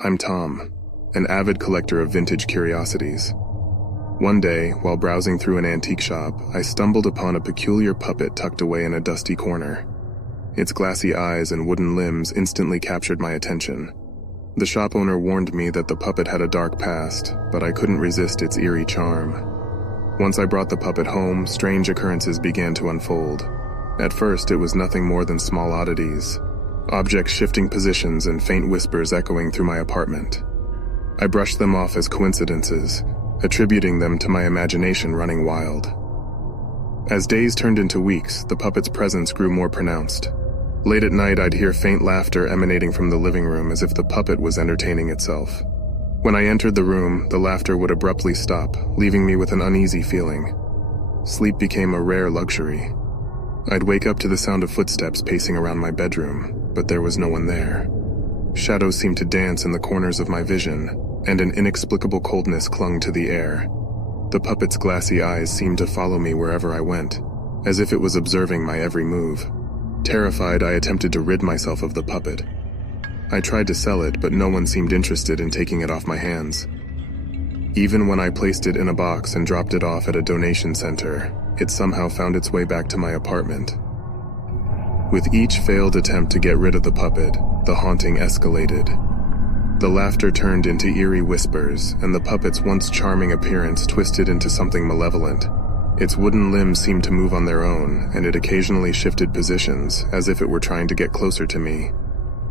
I'm Tom, an avid collector of vintage curiosities. One day, while browsing through an antique shop, I stumbled upon a peculiar puppet tucked away in a dusty corner. Its glassy eyes and wooden limbs instantly captured my attention. The shop owner warned me that the puppet had a dark past, but I couldn't resist its eerie charm. Once I brought the puppet home, strange occurrences began to unfold. At first, it was nothing more than small oddities. Objects shifting positions and faint whispers echoing through my apartment. I brushed them off as coincidences, attributing them to my imagination running wild. As days turned into weeks, the puppet's presence grew more pronounced. Late at night, I'd hear faint laughter emanating from the living room as if the puppet was entertaining itself. When I entered the room, the laughter would abruptly stop, leaving me with an uneasy feeling. Sleep became a rare luxury. I'd wake up to the sound of footsteps pacing around my bedroom, but there was no one there. Shadows seemed to dance in the corners of my vision, and an inexplicable coldness clung to the air. The puppet's glassy eyes seemed to follow me wherever I went, as if it was observing my every move. Terrified, I attempted to rid myself of the puppet. I tried to sell it, but no one seemed interested in taking it off my hands. Even when I placed it in a box and dropped it off at a donation center, it somehow found its way back to my apartment. With each failed attempt to get rid of the puppet, the haunting escalated. The laughter turned into eerie whispers, and the puppet's once charming appearance twisted into something malevolent. Its wooden limbs seemed to move on their own, and it occasionally shifted positions, as if it were trying to get closer to me.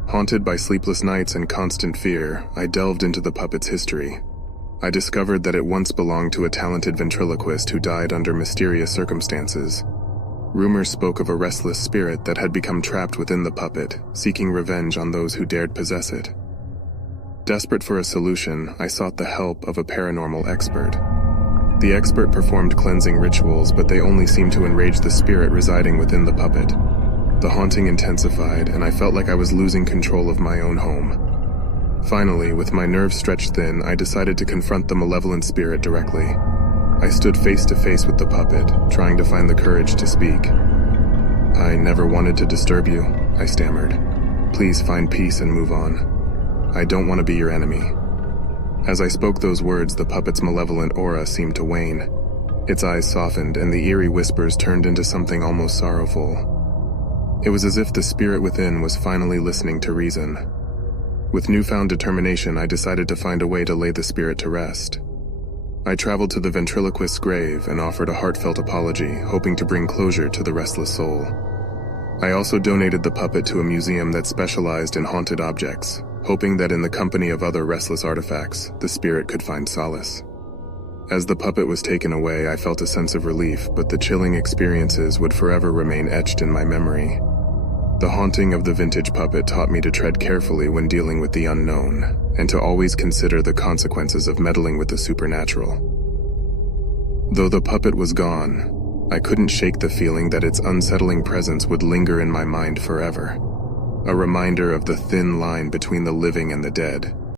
Haunted by sleepless nights and constant fear, I delved into the puppet's history. I discovered that it once belonged to a talented ventriloquist who died under mysterious circumstances. Rumors spoke of a restless spirit that had become trapped within the puppet, seeking revenge on those who dared possess it. Desperate for a solution, I sought the help of a paranormal expert. The expert performed cleansing rituals, but they only seemed to enrage the spirit residing within the puppet. The haunting intensified, and I felt like I was losing control of my own home. Finally, with my nerves stretched thin, I decided to confront the malevolent spirit directly. I stood face to face with the puppet, trying to find the courage to speak. "I never wanted to disturb you," I stammered. "Please find peace and move on. I don't want to be your enemy." As I spoke those words, the puppet's malevolent aura seemed to wane. Its eyes softened, and the eerie whispers turned into something almost sorrowful. It was as if the spirit within was finally listening to reason. With newfound determination, I decided to find a way to lay the spirit to rest. I traveled to the ventriloquist's grave and offered a heartfelt apology, hoping to bring closure to the restless soul. I also donated the puppet to a museum that specialized in haunted objects, hoping that in the company of other restless artifacts, the spirit could find solace. As the puppet was taken away, I felt a sense of relief, but the chilling experiences would forever remain etched in my memory. The haunting of the vintage puppet taught me to tread carefully when dealing with the unknown, and to always consider the consequences of meddling with the supernatural. Though the puppet was gone, I couldn't shake the feeling that its unsettling presence would linger in my mind forever, a reminder of the thin line between the living and the dead.